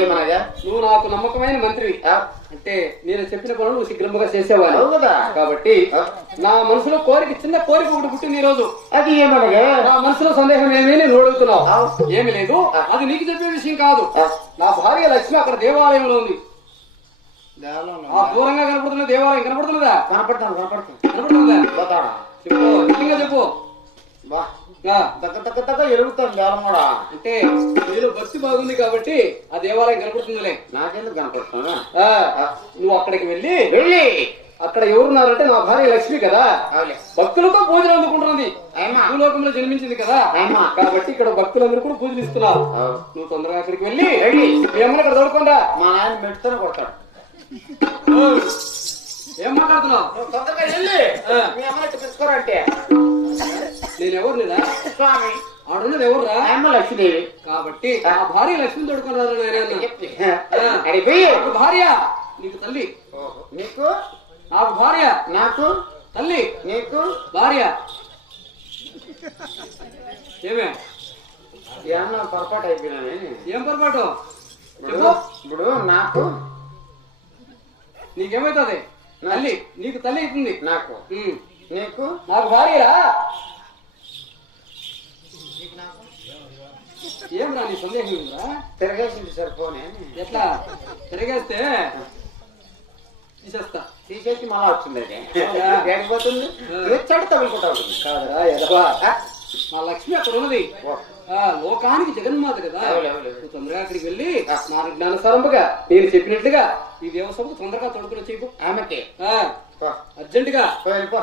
ఏమనగా నువ్వు నాకు నమ్మకమైన మంత్రివి. అంటే నేను చెప్పిన పనులు నువ్వు శీఘ్రముగా చేసేవాడు కాబట్టి నా మనసులో కోరిక, చిన్న కోరిక ఒకటి పుట్టింది ఈ రోజు. అది ఏమనగా నా మనసులో సందేహం ఏమీ నేను అడుగుతున్నావు. ఏమి లేదు, అది నీకు చెప్పే విషయం కాదు. నా భార్య లక్ష్మి అక్కడ దేవాలయంలో ఉంది. ఆ దూరంగా కనపడుతున్న దేవాలయం కనపడుతున్నదా? కనపడుతుందా? చెప్పు, నిజంగా చెప్పు. ఎరుగుతాను దేవాలయం కూడా. అంటే నీలో భక్తి బాగుంది కాబట్టి ఆ దేవాలయం కనపడుతుందిలే. నాకెందుకు కనపడుతున్నా? నువ్వు అక్కడికి వెళ్ళి అక్కడ ఎవరున్నారంటే నా భార్య లక్ష్మి కదా, భక్తులతో పూజలు అందుకుంటున్నది. భూలోకంలో జన్మించింది కదా, కాబట్టి ఇక్కడ భక్తులందరూ కూడా పూజలు ఇస్తున్నారు. నువ్వు తొందరగా అక్కడికి వెళ్ళి ఏమన్నా అక్కడ తోడుకోండా. మా ఆయన మెట్టుతోనే కొడతాడు. ఏం మాట్లాడుతున్నావు? తొందరగా వెళ్ళి పిలుచుకోరంటే నేనెవరు లేదా స్వామి? ఆడున్నది ఎవర్రా? లక్ష్మీదేవి. కాబట్టి ఆ భార్య లక్ష్మిని తోడుకున్నారు. భార్య నీకు తల్లి, నీకు నాకు భార్య, నాకు తల్లి, నీకు భార్య. ఏమే ఏమన్నా పొరపాటు అయిపోయినా? ఏం పొరపాటు? ఇప్పుడు నాకు నీకేమైతుంది? తల్లి, నీకు తల్లి అవుతుంది. నాకు నీకు నాకు భార్యరా? ఏం రా నీ సందేహం ఉందా? తిరగేసింది సరిపోనే. ఎట్లా తిరగేస్తే తీసేస్తా. తీసేసి మళ్ళా వచ్చింది. ఏడిపోతుంది చెడు తగులుకుంటా ఉంటుంది కాదురా ఎదవా. మా లక్ష్మి అక్కడ ఉన్నది. లోకానికి జగన్మాత కదా. తొందరగా అక్కడికి వెళ్ళి నా జ్ఞానసారంగా నేను చెప్పినట్లుగా ఈ దేవసభకు తొందరగా తొడుకుని వచ్చేపు. ఆమెకి అర్జెంటుగా ఇంకో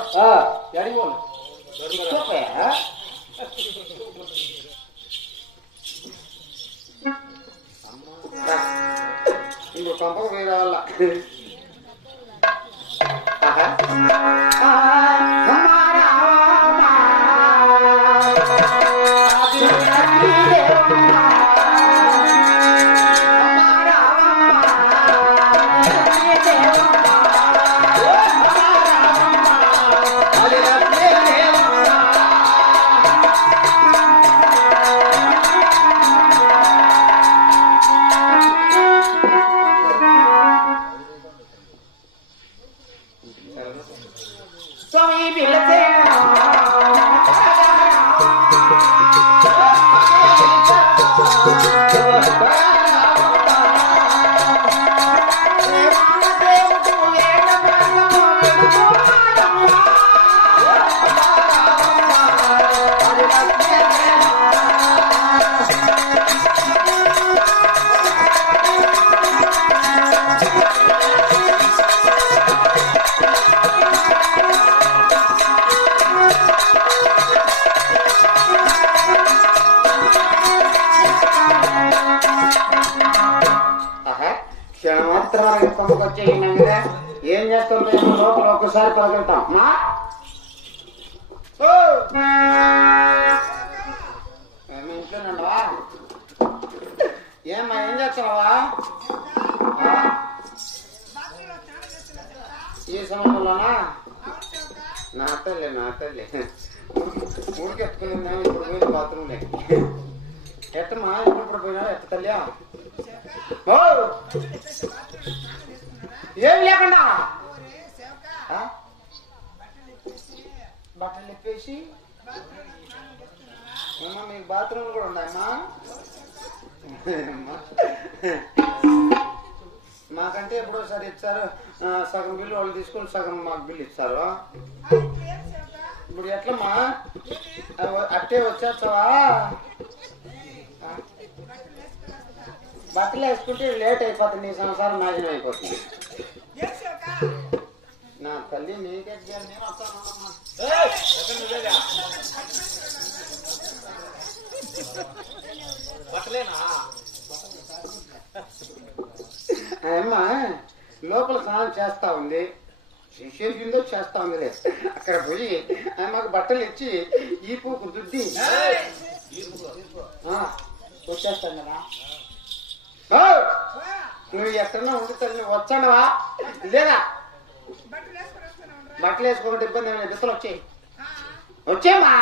కంపకు పోయి రావాల. ఏం చేస్తాం? లోపల ఒక్కసారి పలకెళ్తాం. ఇంట్లోనండవా? ఏమ్మా ఏం చేస్తున్నావా? ఈ సమయంలోనా? నా తల్లి ఊరికెత్తుకుని ఇప్పుడు పోయింది బాత్రూమ్. ఎట్టమ్మా ఇప్పుడు పోయినా? ఎట్ట తల్లి ఏం లేకుండా బట్టలు ఇప్పేసి మీకు బాత్రూమ్లు కూడా ఉన్నాయమ్మా? మాకంటే ఎప్పుడోసారి ఇచ్చారు. సగం బిల్లు వాళ్ళు తీసుకొని సగం మాకు బిల్లు ఇచ్చారు. ఇప్పుడు ఎట్లమ్మా అట్టే వచ్చేస్తావా? బట్టలు వేసుకుంటే లేట్ అయిపోతుంది. నీ సంసారం నాశనం అయిపోతుంది. నా తల్లి నీకే అమ్మా లోపల స్నానం చేస్తా ఉంది. చేసిందో చేస్తా ఉంది. అక్కడ పోయి మాకు బట్టలు ఇచ్చి ఈ పూకు దుద్ది వచ్చేస్తాను కదా. నువ్వు ఎక్కడన్నా ఉండుతాను వచ్చానవా లేదా? బట్టలు వేసుకోకుండా ఇబ్బంది ఏమైనా బిత్తలు వచ్చాయి. వచ్చామా?